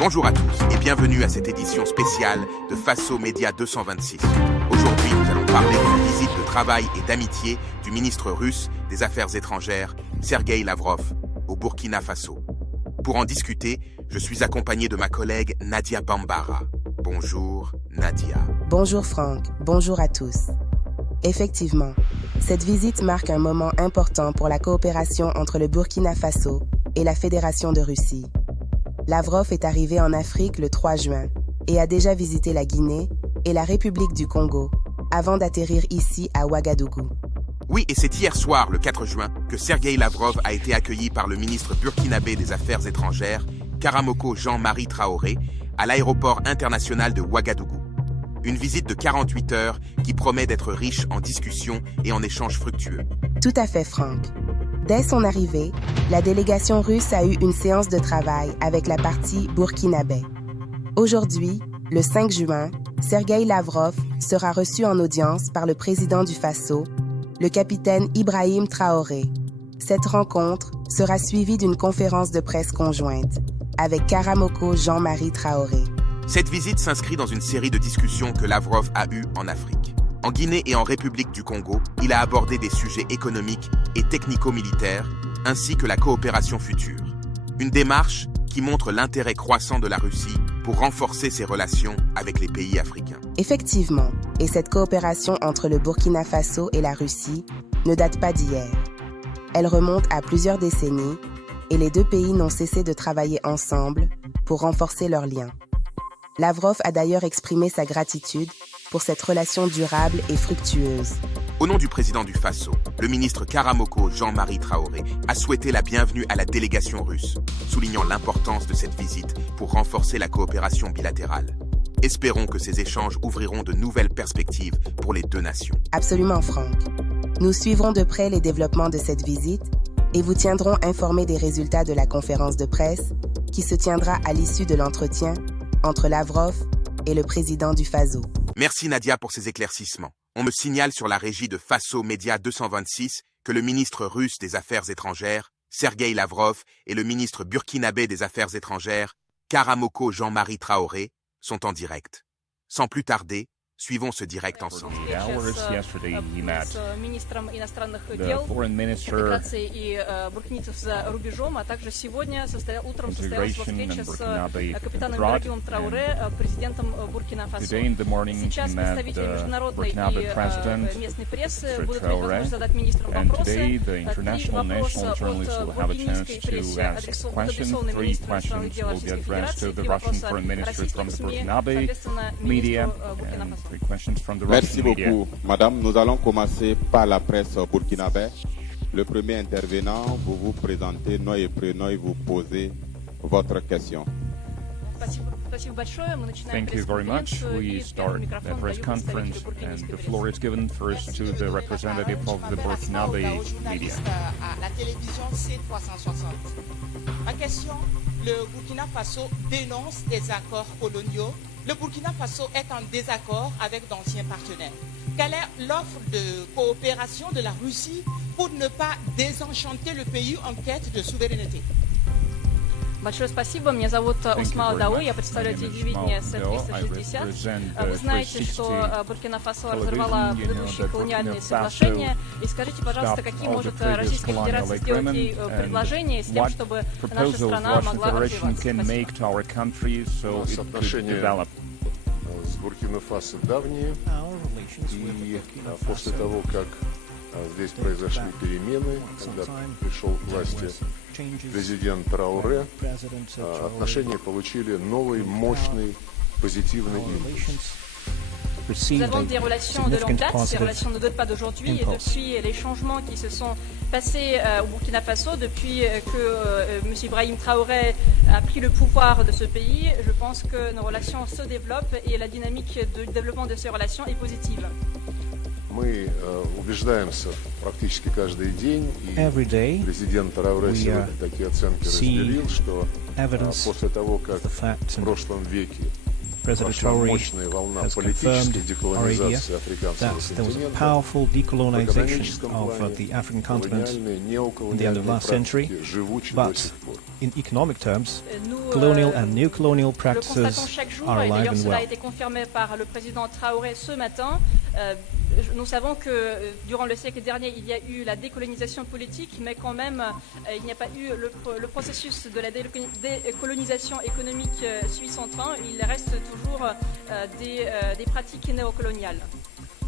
Bonjour à tous et bienvenue à cette édition spéciale de Faso Média 226. Aujourd'hui, nous allons parler de la visite de travail et d'amitié du ministre russe des Affaires étrangères, Sergueï Lavrov, au Burkina Faso. Pour en discuter, je suis accompagné de ma collègue Nadia Bambara. Bonjour Nadia. Bonjour Franck, bonjour à tous. Effectivement, cette visite marque un moment important pour la coopération entre le Burkina Faso et la Fédération de Russie. Lavrov est arrivé en Afrique le 3 juin et a déjà visité la Guinée et la République du Congo avant d'atterrir ici à Ouagadougou. Oui, et c'est hier soir, le 4 juin, que Sergueï Lavrov a été accueilli par le ministre burkinabé des Affaires étrangères, Karamoko Jean-Marie Traoré, à l'aéroport international de Ouagadougou. Une visite de 48 heures qui promet d'être riche en discussions et en échanges fructueux. Tout à fait, Franck. Dès son arrivée, la délégation russe a eu une séance de travail avec la partie burkinabé. Aujourd'hui, le 5 juin, Sergueï Lavrov sera reçu en audience par le président du Faso, le capitaine Ibrahim Traoré. Cette rencontre sera suivie d'une conférence de presse conjointe avec Karamoko Jean-Marie Traoré. Cette visite s'inscrit dans une série de discussions que Lavrov a eues en Afrique. En Guinée et en République du Congo, il a abordé des sujets économiques et technico-militaires, ainsi que la coopération future. Une démarche qui montre l'intérêt croissant de la Russie pour renforcer ses relations avec les pays africains. Effectivement, et cette coopération entre le Burkina Faso et la Russie ne date pas d'hier. Elle remonte à plusieurs décennies et les deux pays n'ont cessé de travailler ensemble pour renforcer leurs liens. Lavrov a d'ailleurs exprimé sa gratitude pour cette relation durable et fructueuse. Au nom du président du Faso, le ministre Karamoko Jean-Marie Traoré a souhaité la bienvenue à la délégation russe, soulignant l'importance de cette visite pour renforcer la coopération bilatérale. Espérons que ces échanges ouvriront de nouvelles perspectives pour les deux nations. Absolument, Franck. Nous suivrons de près les développements de cette visite et vous tiendrons informés des résultats de la conférence de presse qui se tiendra à l'issue de l'entretien entre Lavrov et le président du Faso. Merci Nadia pour ces éclaircissements. On me signale sur la régie de Faso Média 226 que le ministre russe des Affaires étrangères, Sergueï Lavrov, et le ministre burkinabé des Affaires étrangères, Karamoko Jean-Marie Traoré, sont en direct. Sans plus tarder, suivons ce direct ensemble. Yesterday he met the foreign minister, integration and Burkinabe abroad. Today in the morning he met the Burkinabe president, Mr. Traoré, and today the international national journalists will have a chance to ask questions. 3 questions will be addressed to the Russian foreign minister from the Burkinabe media, and 3 questions from the Russian media. Merci beaucoup, madame. Nous allons commencer par la presse burkinabé. Le premier intervenant, vous vous présentez, nom et prénom, et vous posez votre question. Thank you very much. We start the press conference, and the floor is given first to the representative of the Burkinabe media. La télévision C360. Ma question, le Burkina Faso dénonce des accords coloniaux. Le Burkina Faso est en désaccord avec d'anciens partenaires. Quelle est l'offre de coopération de la Russie pour ne pas désenchanter le pays en quête de souveraineté? Большое спасибо. Меня зовут Усмал Дау, я представляю телевидение С-360. Вы знаете, что Буркина-Фасо разорвала предыдущие колониальные соглашения. И скажите, пожалуйста, какие может Российская Федерация сделать ей предложение с тем, чтобы наша страна могла развиваться? Отношения с Буркина-Фасо давние, и после того, как здесь произошли перемены, когда пришел к власти президент Трауре, отношения получили новый, мощный, позитивный имидж. Nous avons des relations de longue date, ces relations ne datent pas d'aujourd'hui, et depuis les changements qui se sont passés au Burkina Faso, depuis que M. Ibrahim Traoré a pris le pouvoir de ce pays, je pense que nos relations se développent et la dynamique de développement de ces relations est positive. Мы убеждаемся практически каждый день, и президент Трауре сегодня такие оценки разделил, что после того, как в прошлом веке прошла мощная волна политической деколонизации африканского континента, в экономическом плане колониальные, неоколониальные практики живучи до сих пор. in economic terms, colonial and neo-colonial practices are alive and cela a well. été confirmé par le président Traoré ce matin. Nous savons que durant le siècle dernier, il y a eu la décolonisation politique, mais quand même, il n'y a pas eu le processus de la décolonisation économique suisse en train. Il reste toujours des pratiques néocoloniales.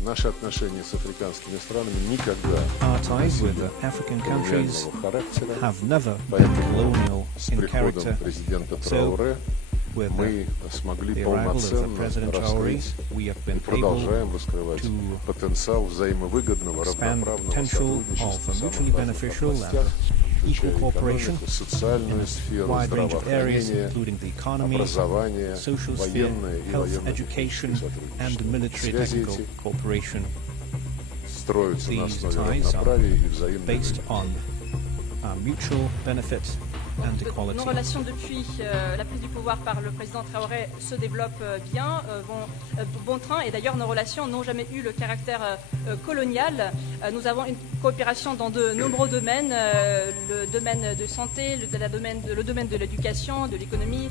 Наши отношения с африканскими странами никогда Our ties with the African countries характера. have never been Поэтому colonial с in приходом character. президента So, Трауре with мы смогли the arrival of the полноценно President Traoré, раскрыть we have и been able продолжаем раскрывать to потенциал взаимовыгодного, expand равноправного potential сотрудничества of в mutually самых разных beneficial областях, and equal включая cooperation экономику, социальную сферу, wide range of areas, здравоохранение, including the economy, образование, social sphere, военное и health, военно-техническое education, and сотрудничество. military Связи technical эти cooperation строятся на These основе ties are равноправия и взаимной based on mutual benefit and equality. Nos relations depuis la prise du pouvoir par le président Traoré se développent bien, vont bon train, et d'ailleurs nos relations n'ont jamais eu le caractère colonial. Nous avons une coopération dans de nombreux domaines, le domaine de santé, le domaine de l'éducation, de l'économie,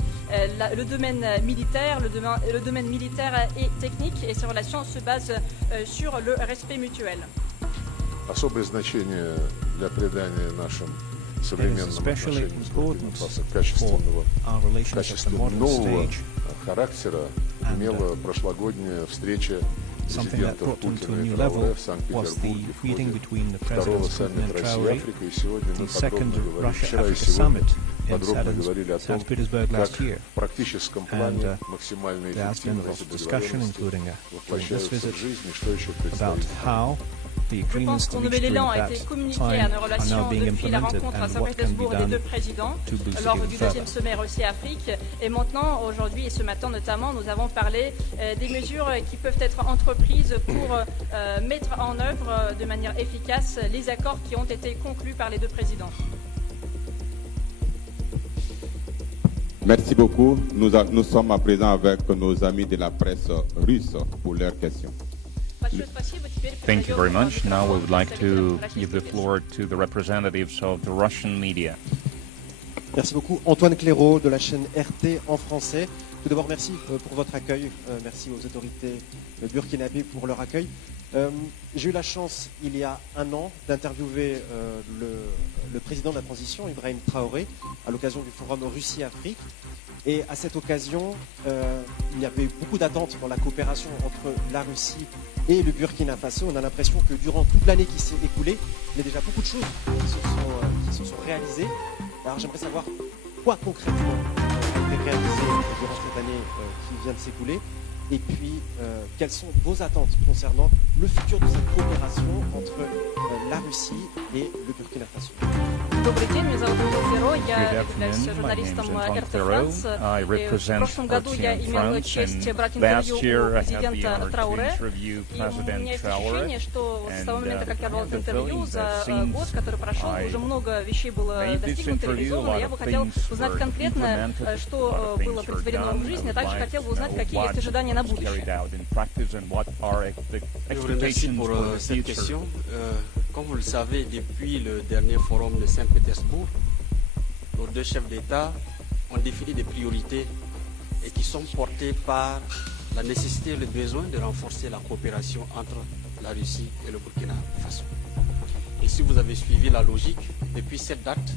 le domaine militaire, le domaine militaire et technique, et ces relations se basent sur le respect mutuel. Особое значение для придания нашим There is современным especially отношениям с importance Буркина-Фасо for our relations at the качественно modern нового stage, характера and, имела прошлогодняя встреча something that президентов brought them to a Путина и new Трауре level в was Санкт-Петербурге the в meeting ходе between the второго presidents Putin саммита and Traoré, Россия-Африка. И сегодня мы the second подробно говорили, вчера и Russia-Africa сегодня summit in подробно говорили о том, St. Petersburg как last year. в практическом плане максимально There has been эффективно a эти discussion, договоренности including during this воплощаются visit, в жизнь, и что еще about предстоит. how the Je pense agreements qu'un reached nouvel during élan a that été communiqué time à nos are now relations being depuis la implemented rencontre à and what can be Saint-Pétersbourg des done deux présidents to boost it lors even du deuxième further. sommet Russie-Afrique. Et maintenant, aujourd'hui et ce matin notamment, nous avons parlé des mesures qui peuvent être entreprises pour mettre en œuvre de manière efficace les accords qui ont été conclus par les deux présidents. Merci beaucoup. Nous sommes à présent avec nos amis de la presse russe pour leurs questions. Thank you very much. Now we would like to give the floor to the representatives of the Russian media. Merci beaucoup. Antoine Clairaut de la chaîne RT en français. Tout d'abord, merci pour votre accueil. Merci aux autorités burkinabées pour leur accueil. J'ai eu la chance, il y a un an, d'interviewer le président de la transition, Ibrahim Traoré, à l'occasion du forum Russie-Afrique. Et à cette occasion, il y avait eu beaucoup d'attentes dans la coopération entre la Russie et le Burkina Faso. On a l'impression que durant toute l'année qui s'est écoulée, il y a déjà beaucoup de choses qui se sont réalisées. Alors j'aimerais savoir quoi concrètement a été réalisé durant cette année qui vient de s'écouler, et puis quelles sont vos attentes concernant le futur de cette coopération entre la Russie et le Burkina Faso. Добрый день, меня зовут Антон Клеро, я Good являюсь afternoon. My name is журналистом Anton РТ Clairaut. «Франс». I В represent прошлом году я RT имела France, честь and брать last интервью year у I had the президента honor to Трауре. interview И у President меня есть Traoré, ощущение, что с того момента, как я брала это интервью, and за it seems год, который прошел, I уже много вещей было made this достигнуто, interview, реализовано. a Я lot бы of хотел things узнать were конкретно, implemented, a lot что of было things were притворено done. в жизнь, а I would также like хотел to бы узнать, know какие what есть ожидания на was carried будущее. out in practice and what are Je vous remercie expectations pour for the cette future. question. Comme vous le savez, depuis le dernier forum de Saint-Pétersbourg, nos deux chefs d'État ont défini des priorités et qui sont portées par la nécessité et le besoin de renforcer la coopération entre la Russie et le Burkina Faso. Et si vous avez suivi la logique, depuis cette date,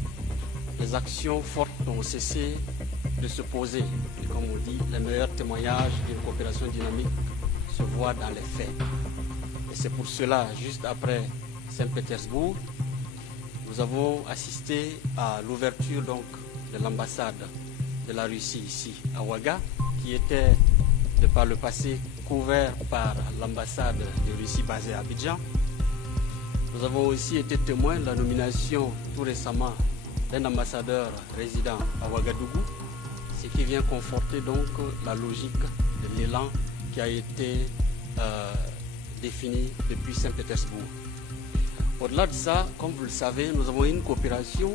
les actions fortes ont cessé de se poser. Et comme on dit, les meilleurs témoignages d'une coopération dynamique se voient dans les faits. Et c'est pour cela, juste après Saint-Pétersbourg, nous avons assisté à l'ouverture donc de l'ambassade de la Russie ici à Ouaga, qui était de par le passé couvert par l'ambassade de Russie basée à Abidjan. Nous avons aussi été témoins de la nomination tout récemment d'un ambassadeur résident à Ouagadougou, ce qui vient conforter donc la logique de l'élan qui a été défini depuis Saint-Pétersbourg. Au-delà de ça, comme vous le savez, nous avons une coopération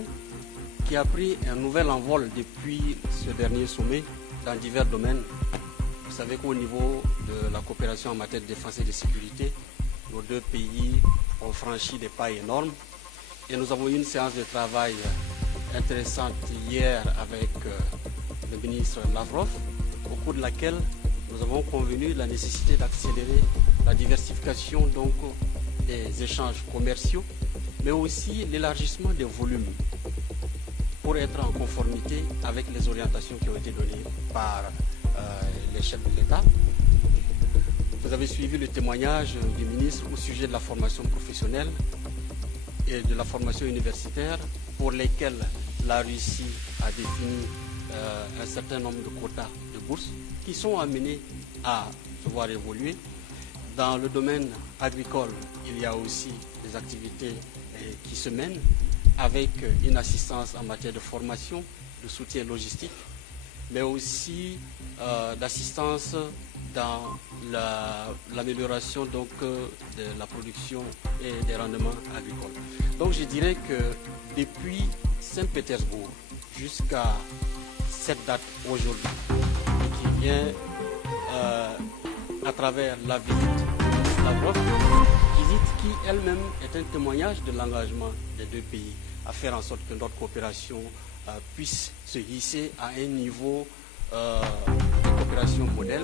qui a pris un nouvel envol depuis ce dernier sommet dans divers domaines. Vous savez qu'au niveau de la coopération en matière de défense et de sécurité, nos deux pays ont franchi des pas énormes et nous avons eu une séance de travail intéressante hier avec le ministre Lavrov, au cours de laquelle nous avons convenu de la nécessité d'accélérer la diversification donc, des échanges commerciaux, mais aussi l'élargissement des volumes pour être en conformité avec les orientations qui ont été données par les chefs de l'État. Vous avez suivi le témoignage du ministre au sujet de la formation professionnelle et de la formation universitaire pour lesquelles la Russie a défini un certain nombre de quotas de bourses qui sont amenés à se voir évoluer. Dans le domaine agricole, il y a aussi des activités qui se mènent avec une assistance en matière de formation, de soutien logistique, mais aussi d'assistance dans l'amélioration donc de la production et des rendements agricoles. Donc je dirais que depuis Saint-Pétersbourg jusqu'à cette date aujourd'hui, qui vient à travers la visite de Lavrov, visite qui elle-même est un témoignage de l'engagement des deux pays à faire en sorte que notre coopération puisse se hisser à un niveau de coopération modèle.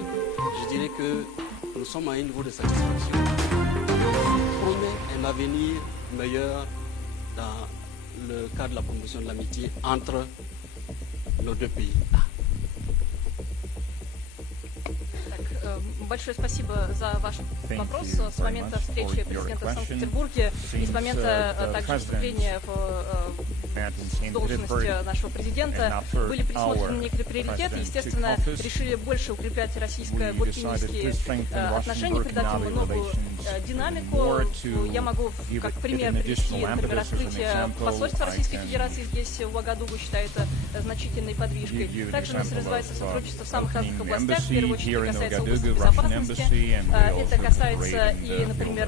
Je dirais que nous sommes à un niveau de satisfaction qui promet un avenir meilleur dans le cadre de la promotion de l'amitié entre nos deux pays. Большое спасибо за ваш вопрос. С момента встречи президента в Санкт-Петербурге и с момента также вступления в должность нашего президента были присмотрены некоторые приоритеты. Естественно, решили больше укреплять российско-буркинийские отношения, придать им новую динамику. Я могу как пример привести, например, открытие посольства Российской Федерации здесь, в Уагадугу, считаю это значительной подвижкой. Также у нас развивается сотрудничество в самых разных областях. В первую очередь касается области безопасности. Это касается и, например,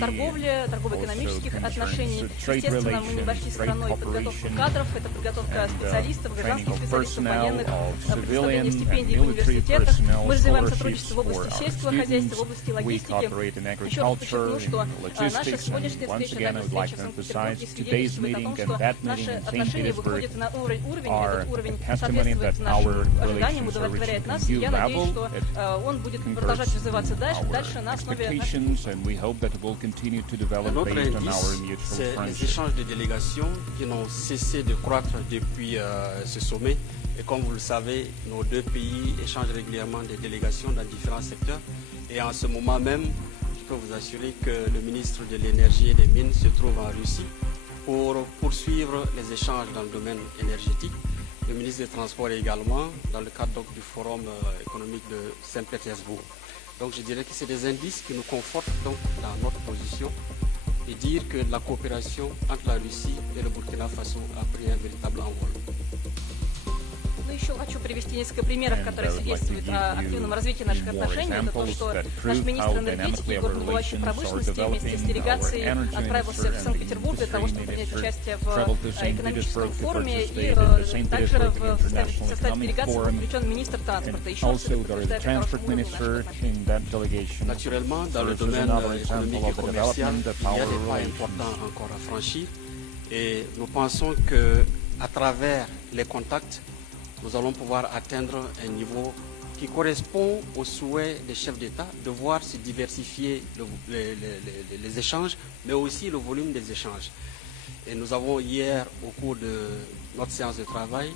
торговли, торгово-экономических отношений. Естественно, мы не обошли стороной подготовку кадров, это подготовка специалистов, гражданских специалистов, военных, предоставление стипендий в университетах. Мы развиваем сотрудничество в области сельского хозяйства, в области логистики. Еще раз подчеркну, что наша сегодняшняя встреча, также встреча в Санкт-Петербурге свидетельствует о том, что наши отношения выходят на уровень, этот уровень соответствует нашим ожиданиям, удовлетворяет нас. И я надеюсь, что он будет продолжать развиваться дальше на основе наших... Notre indice, c'est les échanges de délégations qui n'ont cessé de croître depuis ce sommet. Et comme vous le savez, nos deux pays échangent régulièrement des délégations dans différents secteurs. Et en ce moment même, je peux vous assurer que le ministre de l'Énergie et des Mines se trouve en Russie pour poursuivre les échanges dans le domaine énergétique. Le ministre des Transports également, dans le cadre donc, du Forum économique de Saint-Pétersbourg. Donc je dirais que c'est des indices qui nous confortent donc, dans notre position et dire que la coopération entre la Russie et le Burkina Faso a pris un véritable envol. Ну, еще хочу привести несколько примеров, которые свидетельствуют о активном развитии наших отношений. Это то, что наш министр энергетики и горнодобывающей промышленности вместе с делегацией отправился в Санкт-Петербург для того, чтобы принять участие в экономическом форуме и также в составе делегации включен министр транспорта. Еще раз это подтверждает хороший уровень наших отношений. Naturellement, dans le domaine économique et commercial, il y a des pas importants encore à franchir et nous pensons qu'à travers les contacts, nous allons pouvoir atteindre un niveau qui correspond aux souhaits des chefs d'État de voir se diversifier les échanges, mais aussi le volume des échanges. Et nous avons hier, au cours de notre séance de travail,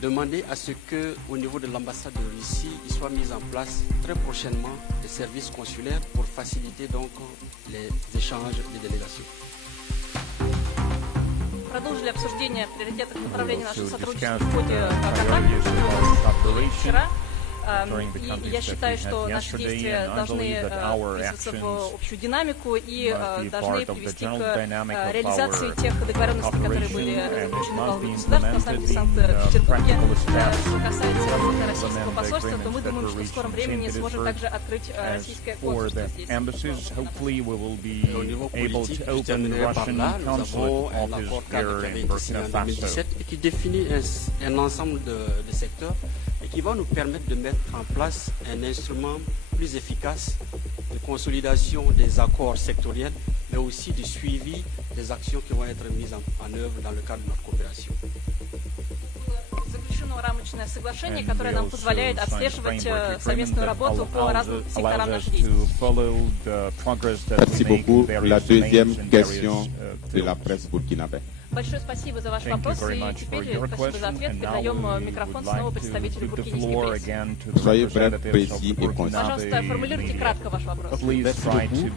demandé à ce qu'au niveau de l'ambassade de Russie, il soit mis en place très prochainement des services consulaires pour faciliter donc les échanges des délégations. Продолжили обсуждение приоритетных направлений нашего сотрудничества в ходе контактов вчера. И я считаю, что наши действия должны вписываться в общую динамику и должны привести к реализации тех договоренностей, которые были заключены главами государств на саммите в Санкт-Петербурге. Что касается работы российского посольства, то мы думаем, что в скором времени сможем также открыть российское консульство здесь. Au niveau politique, je terminerai par là. Nous avons un accord cadre qui avait été signé en 2017 et qui définit un ensemble de secteurs et qui va nous permettre de mettre en place un instrument plus efficace de consolidation des accords sectoriels, mais aussi du suivi des actions qui vont être mises en œuvre dans le cadre de notre coopération. Заключено рамочное соглашение, которое нам позволяет отслеживать совместную работу по разным секторам нашей деятельности. Merci beaucoup. La deuxième question de la presse burkinabé. Большое спасибо за ваш вопрос, и теперь спасибо за ответ. Передаем микрофон снова представителю буркинийской прессы. Soyez bref, précis et concis. Пожалуйста, формулируйте кратко ваш вопрос. Merci beaucoup.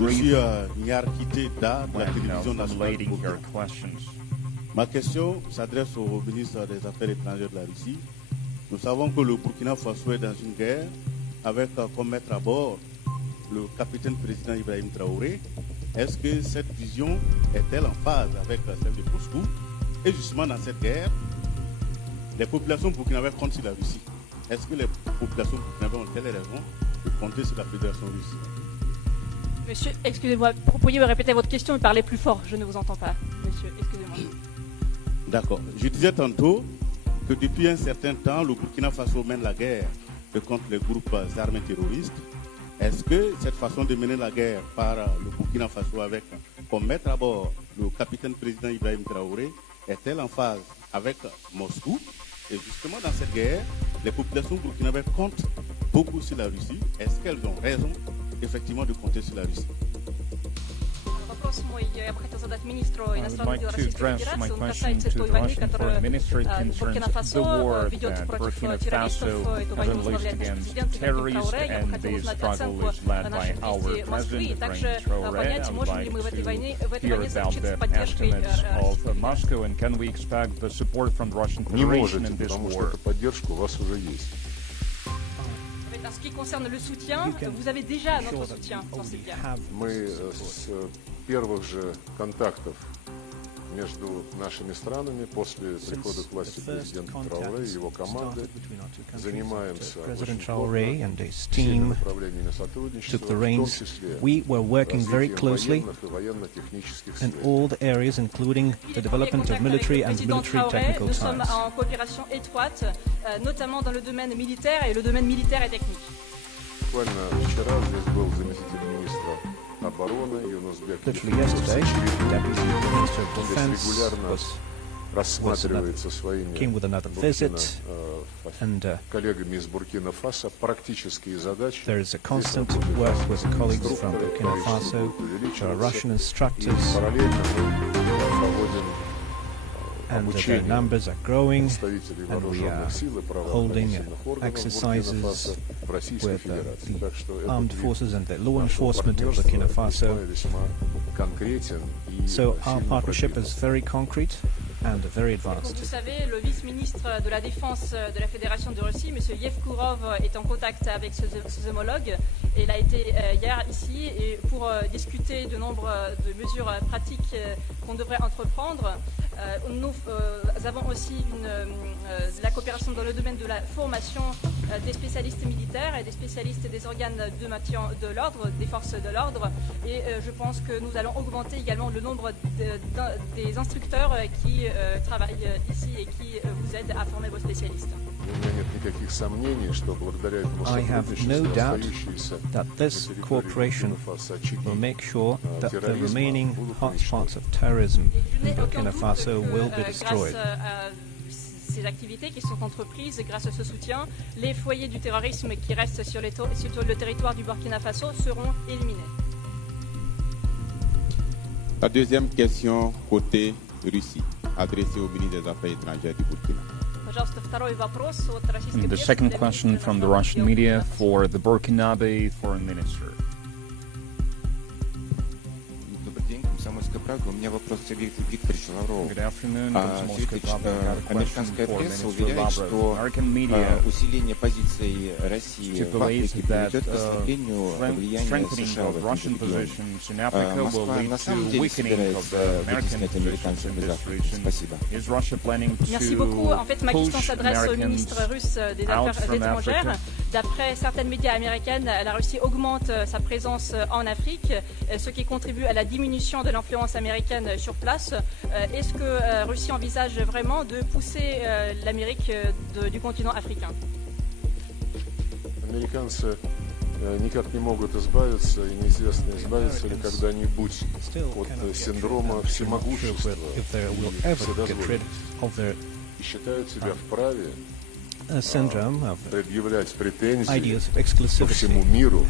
Je suis Nyarkite Da de la télévision nationale. Ma question s'adresse au ministre des Affaires étrangères de la Russie. Nous savons que le Burkina Faso est dans une guerre avec comme maître à bord le capitaine président Ibrahim Traoré. Est-ce que cette vision est-elle en phase avec celle de Moscou? Et justement dans cette guerre, les populations burkinabées comptent sur la Russie. Est-ce que les populations burkinabées ont-elles raison de compter sur la Fédération russe? Monsieur, excusez-moi, pourriez-vous répéter votre question et parler plus fort? Je ne vous entends pas. Monsieur, excusez-moi. D'accord. Je disais tantôt que depuis un certain temps, le Burkina Faso mène la guerre contre les groupes armés terroristes. Est-ce que cette façon de mener la guerre par le Burkina Faso avec comme maître à bord le capitaine président Ibrahim Traoré est-elle en phase avec Moscou? Et justement dans cette guerre, les populations burkinabées comptent beaucoup sur la Russie. Est-ce qu'elles ont raison effectivement de compter sur la Russie? Вопрос мой, я бы хотел задать министру иностранных дел Российской Федерации. Он касается той войны, которую Буркина-Фасо ведет против террористов. Эту войну возглавляет наш президент Ибрахим Трауре. Я бы хотел узнать оценку наших действий Москвы и также понять, можем ли мы в этой войне заручиться поддержкой Не можете, потому что эта поддержка у вас уже есть. En ce qui concerne le soutien, vous avez déjà notre soutien dans cette guerre. Мы с первых же контактов между нашими странами после прихода к власти президента Трауре и его команды занимаемся всеми направлениями сотрудничества, в том числе развитием военных и военно-технических in all the areas, including the development of military and military technical ties. Nous sommes en coopération étroite, notamment dans le domaine militaire et le domaine militaire et technique. Буквально вчера здесь был заместитель министра обороны Юнусбек. Literally yesterday, Deputy Minister of Defense рассматривается своими came with another visit, and коллегами из Буркина-Фасо практические задачи. there is a constant work with colleagues from Burkina Faso. There are Russian instructors, and their numbers are growing, and we are holding exercises with the armed forces and the law enforcement of Burkina Faso. So our partnership is very concrete and very advanced. Comme vous savez, le vice-ministre de la Défense de la Fédération de Russie, M. Yevkourov, est en contact avec ses homologues. Et il a été hier ici et pour discuter de nombre de mesures pratiques qu'on devrait entreprendre. Nous avons aussi la coopération dans le domaine de la formation des spécialistes militaires et des spécialistes des organes de maintien de l'ordre, des forces de l'ordre. Et je pense que nous allons augmenter également le nombre des instructeurs qui travaillent ici et qui vous aident à former vos spécialistes. I have no doubt that this cooperation will make sure that the remaining hotspots of terrorism in Burkina Faso will be destroyed. Ces activités qui sont entreprises grâce à ce soutien, les foyers du terrorisme qui restent sur le territoire du Burkina Faso seront éliminés. La deuxième question côté Russie, adressée au ministre des Affaires étrangères du Burkina. The second question from the Russian media for the Burkinabe foreign minister. Good afternoon, Американская пресса уверяет, что усиление позиций России в Африке приведет к ослаблению влияния США в этом регионе. Москва на самом деле собирается вытеснять американцев из Африки. Спасибо. Merci beaucoup. En fait, ma question s'adresse au ministre russe des Affaires étrangères. D'après certaines médias américaines, la Russie augmente sa présence en Afrique, ce qui contribue à la diminution de l'influence américaine sur place. Est-ce que Russie envisage vraiment de pousser l'Amérique du continent africain? Американцы никак не могут избавиться, и неизвестно, избавиться ли когда-нибудь от синдрома всемогущества и вседозволенности. И считают себя вправе предъявлять претензии по всему миру,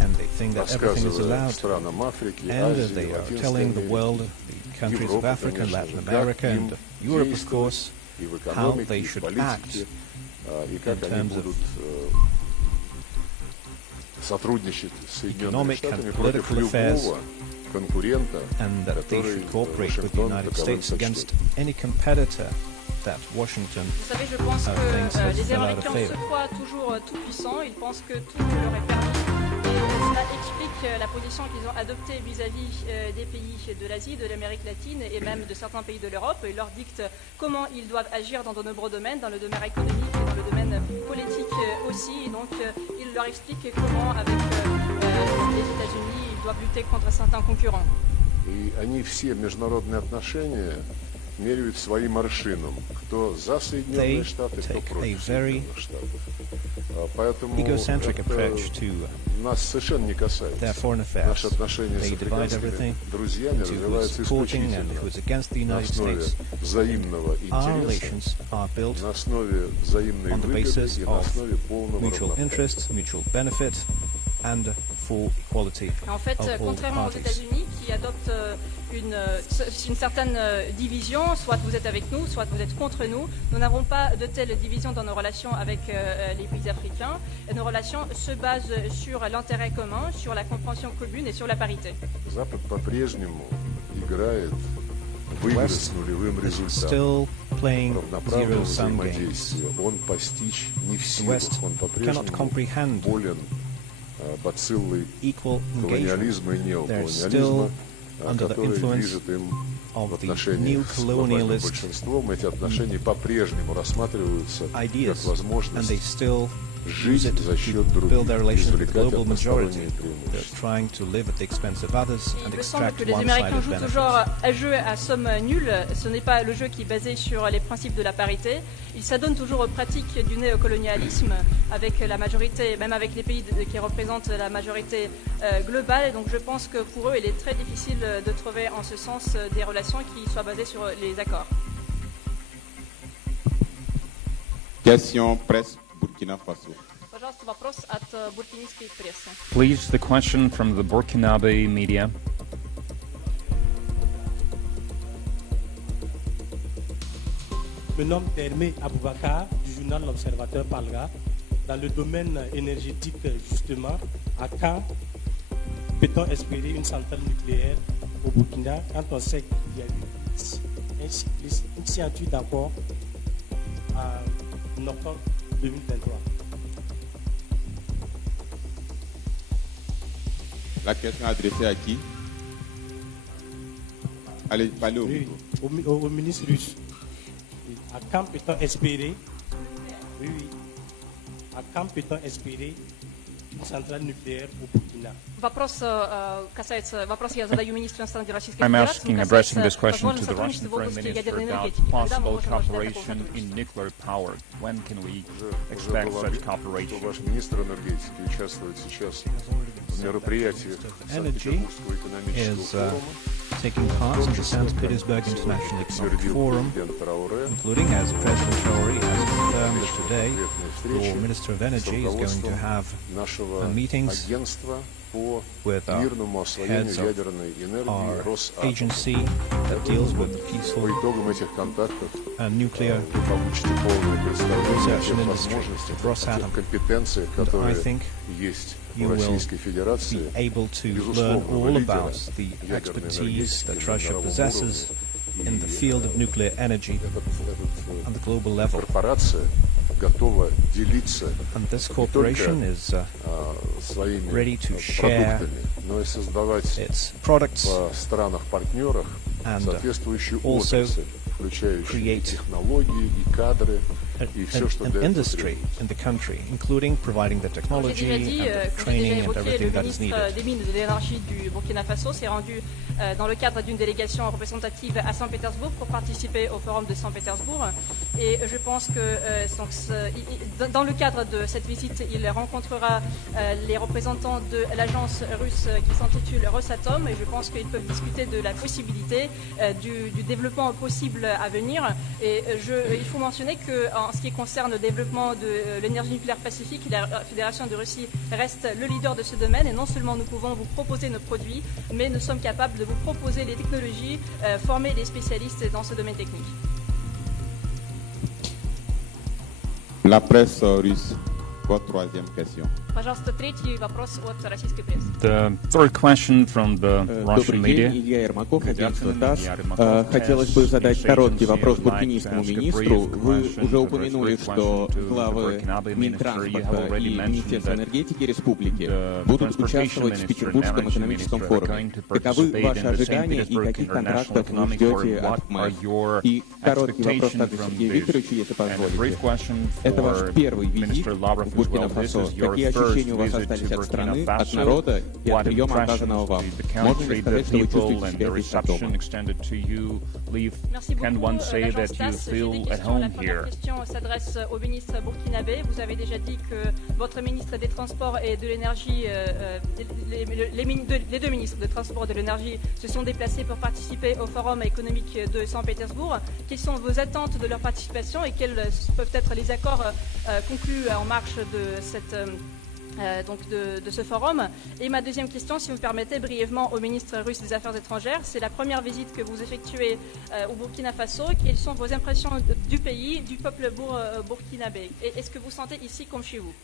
рассказывая странам Африки, Азии, Латинской Америки, Европы, как им действовать и в экономике, и в политике, и как они будут сотрудничать с Соединенными Штатами против любого конкурента, который Вашингтон таковым Vous savez, je pense que les Américains se croient toujours tout-puissants, ils pensent que tout leur est permis. Et cela explique la position qu'ils ont adoptée vis-à-vis des pays de l'Asie, de l'Amérique latine et même de certains pays de l'Europe. Ils leur dictent comment ils doivent agir dans de nombreux domaines, dans le domaine économique et dans le domaine politique aussi. Et donc, ils leur expliquent comment, avec les États-Unis, ils doivent lutter contre certains concurrents. И они все международные отношения меряют своим аршином, кто за Соединенные Штаты, кто против Соединенных Штатов. Поэтому это нас совершенно не касается. Наши отношения с африканскими друзьями развиваются исключительно на основе взаимного интереса, на основе взаимной выгоды и на основе полного равноправия. En fait, contrairement aux États-Unis qui adoptent une certaine division, soit vous êtes avec nous, soit vous êtes contre nous, nous n'avons pas de telle division dans nos relations avec les pays africains. Et nos relations se basent sur l'intérêt commun, sur la compréhension commune et sur la parité. Запад по-прежнему играет в игры с нулевым результатом. Равноправного взаимодействия он постичь не в силах. Он по-прежнему болен бациллой колониализма и неоколониализма, которые движут им в отношениях с глобальным большинством. Эти отношения по-прежнему рассматриваются как возможность жить за счет других, извлекать односторонние преимущества. Il me semble que les Américains jouent toujours un jeu à somme nulle. Ce n'est pas le jeu qui est basé sur les principes de la parité. Ils s'adonnent toujours aux pratiques du néocolonialisme avec la majorité, même avec les pays qui représentent la majorité globale. Et donc je pense que pour eux, il est très difficile de trouver en ce sens des relations qui soient basées sur les accords. Question presse Burkina Faso. Please, the question from the Burkinabe media. Je me nomme Termé Aboubakar du journal L'Observateur parlera. Dans le domaine énergétique, justement, à quand peut-on espérer une centrale nucléaire au Burkina quand on sait qu'il y a eu une signature d'accord en octobre 2023? La question adressée à qui? Allez, parlez au micro. Au ministre russe. À quand peut-on espérer? Oui. À quand peut-on espérer une centrale nucléaire au Burkina? Вопрос я задаю министру иностранных дел Российской I'm Федерации. addressing this question to the Russian Foreign Minister about possible cooperation in nuclear power. When can we expect such cooperation? Ваш министр энергетики участвует сейчас в мероприятиях Санкт-Петербургского экономического форума. Taking part in the St. Petersburg International Economic Forum, including, as President Traoré has confirmed that today, the Minister of Energy is going to have meetings with heads of our agency that deals with peaceful nuclear research and industry, Rosatom. And I think you will be able to learn all about the expertise that Russia possesses in the field of nuclear energy on the global level. And this corporation is ready to share its products and also create an industry in the country, including providing the technology and the training and everything that is needed. Des mines de l'énergie du Burkina Faso s'est rendu dans le cadre d'une délégation représentative à Saint-Pétersbourg pour participer au forum de Saint-Pétersbourg. Et je pense que dans le cadre de cette visite, il rencontrera les représentants de l'agence russe qui s'intitule Rosatom, et je pense qu'ils peuvent discuter de la possibilité du développement possible à venir. Et il faut mentionner qu'en ce qui concerne le développement de l'énergie nucléaire pacifique, la Fédération de Russie reste le leader de ce domaine, et non seulement nous pouvons vous proposer nos produits, mais nous sommes capables de vous proposer les technologies, former les spécialistes dans ce domaine technique. La presse russe, votre troisième question. Пожалуйста, третий вопрос от российской прессы. The third question from the Russian media. Илья Ермаков, агентство ТАСС. Хотелось бы задать короткий вопрос буркинийскому министру. Вы уже упомянули, что главы Минтранспорта и Министерства энергетики республики будут участвовать в Петербургском экономическом форуме. Каковы ваши ожидания и каких контрактов вы ждете от МЭФ? И короткий вопрос также Сергею Викторовичу, если позволите. Это ваш первый визит в Буркина-Фасо. Какие ощущения у вас остались от страны, от народа и от приема, оказанного вам? Можно ли сказать, что вы чувствуете себя здесь как дома? Can one say that you feel at home here? La question s'adresse au ministre burkinabé. Vous avez déjà dit que votre ministre des Transports et de l'Énergie, les deux ministres des Transports et de l'Énergie se sont déplacés pour participer au Forum économique de Saint-Pétersbourg. Quelles sont vos attentes de leur participation et quels peuvent être les accords conclus en marche de cette de ce forum? Et ma deuxième question, si vous me permettez, brièvement au ministre russe des Affaires étrangères, c'est la première visite que vous effectuez au Burkina Faso. Quelles sont vos impressions du pays, du peuple burkinabé? Et est-ce que vous sentez ici comme chez vous?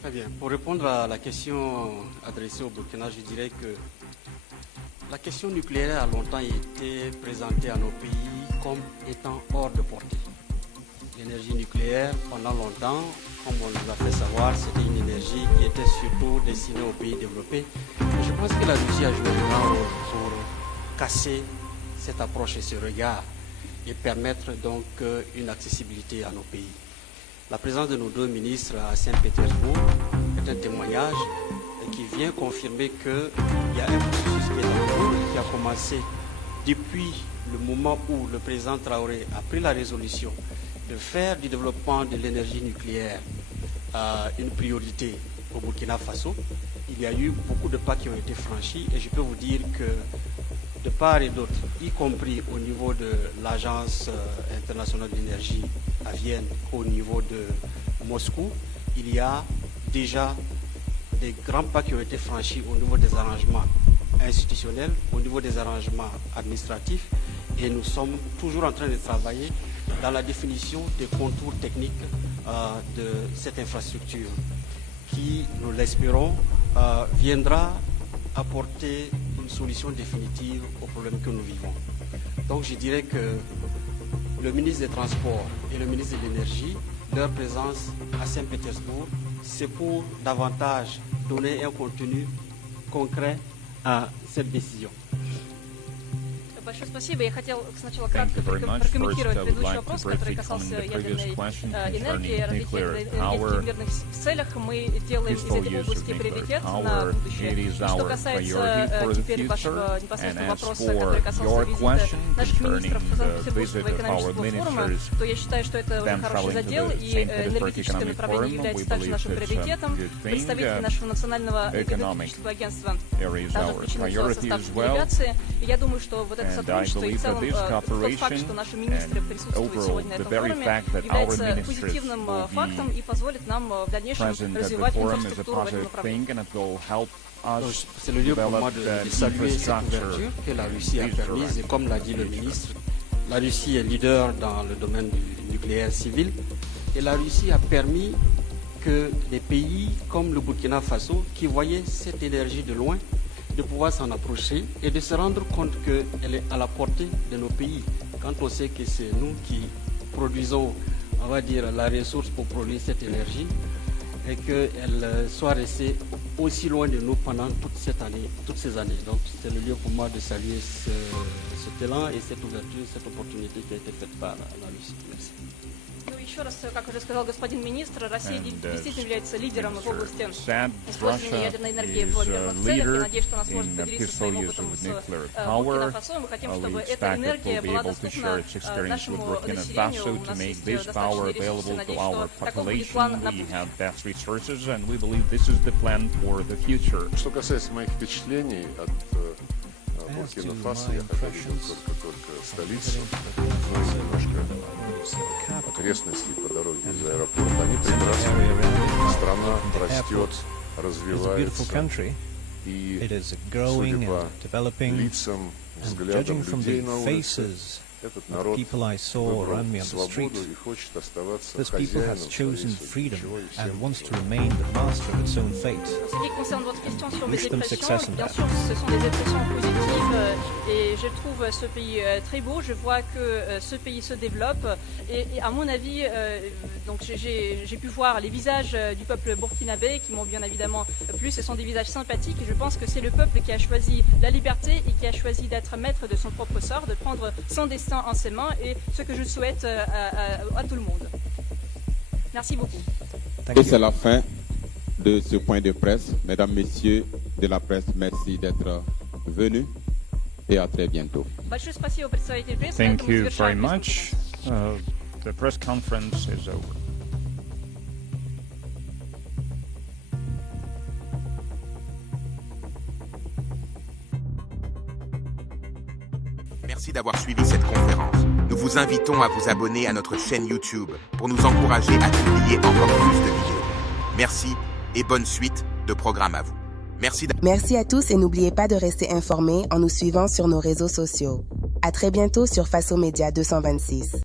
Très bien. Pour répondre à la question adressée au Burkina, je dirais que la question nucléaire a longtemps été présentée à nos pays comme étant hors de portée. L'énergie nucléaire, pendant longtemps, comme on nous a fait savoir, c'était une énergie qui était surtout destinée aux pays développés. Et je pense que la Russie a joué un grand rôle pour casser cette approche et ce regard et permettre donc une accessibilité à nos pays. La présence de nos deux ministres à Saint-Pétersbourg est un témoignage qui vient confirmer qu'il y a un processus qui est en cours, qui a commencé depuis le moment où le président Traoré a pris la résolution de faire du développement de l'énergie nucléaire une priorité au Burkina Faso. Il y a eu beaucoup de pas qui ont été franchis et je peux vous dire que de part et d'autre, y compris au niveau de l'Agence internationale de l'énergie à Vienne, au niveau de Moscou, il y a déjà des grands pas qui ont été franchis au niveau des arrangements institutionnels, au niveau des arrangements administratifs, et nous sommes toujours en train de travailler dans la définition des contours techniques de cette infrastructure qui, nous l'espérons, viendra apporter une solution définitive aux problèmes que nous vivons. Donc je dirais que le ministre des Transports et le ministre de l'Énergie, leur présence à Saint-Pétersbourg, c'est pour davantage donner un contenu concret à cette décision. Большое спасибо. Я хотел сначала кратко прокомментировать предыдущий вопрос, который касался ядерной энергии, развития энергетики в мирных целях. Мы делаем из этой области приоритет на будущее. И что касается теперь вашего непосредственного вопроса, который касался визита наших министров в Санкт-Петербургского экономического форума, то я считаю, что это очень хороший задел, и энергетическое направление является также нашим приоритетом. Представители нашего национального экономического агентства также включены в состав делегации. И я думаю, что вот это сотрудничество и в целом тот факт, что наши министры присутствуют сегодня на этом форуме, является позитивным фактом и позволит нам в дальнейшем развивать инфраструктуру в этом направлении. C'est le lieu pour moi de saluer cette ouverture que la Russie a permise et comme l'a dit le ministre, la Russie est leader dans le domaine du nucléaire civil et la Russie a permis que des pays comme le Burkina Faso qui voyaient cette énergie de loin de pouvoir s'en approcher et de se rendre compte qu'elle est à la portée de nos pays. Quand on sait que c'est nous qui produisons, on va dire, la ressource pour produire cette énergie, et qu'elle soit restée aussi loin de nous pendant toutes ces années. Donc c'est le lieu pour moi de saluer cet élan et cette ouverture, cette opportunité qui a été faite par la Russie. Merci. Ну, еще раз, как уже сказал господин министр, Россия действительно является лидером в области использования ядерной энергии в мирных целях. Я надеюсь, что она сможет поделиться своим опытом с Буркина-Фасо. Мы хотим, чтобы эта энергия была доступна нашему населению. У нас есть достаточно ресурсов. Надеюсь, что таков будет план на будущее. Что касается моих впечатлений от Буркина-Фасо, я пока видел только столицу, немножко окрестности по дороге из аэропорта. Они прекрасны. Страна растет, развивается. И судя по лицам, взглядам людей на улице, этот народ выбрал свободу и хочет оставаться хозяином своей судьбы, чего и всем Ce qui concerne votre question sur mes dépressions, bien sûr, ce sont des dépressions positives et je trouve ce pays très beau. Je vois que ce pays se développe et à mon avis, donc j'ai pu voir les visages du peuple burkinabé qui m'ont bien évidemment plu. Ce sont des visages sympathiques et je pense que c'est le peuple qui a choisi la liberté et qui a choisi d'être maître de son propre sort, de prendre son destin en ses mains et ce que je souhaite à tout le monde. Merci beaucoup. Et c'est la fin de ce point de presse. Mesdames, Messieurs de la presse, merci d'être venus et à très bientôt. Thank you very much. The press conference is over. Merci d'avoir suivi cette conférence. Nous vous invitons à vous abonner à notre chaîne YouTube pour nous encourager à publier encore plus de vidéos. Merci et bonne suite de programme à vous. Merci à tous et n'oubliez pas de rester informés en nous suivant sur nos réseaux sociaux. À très bientôt sur Faso Média 226.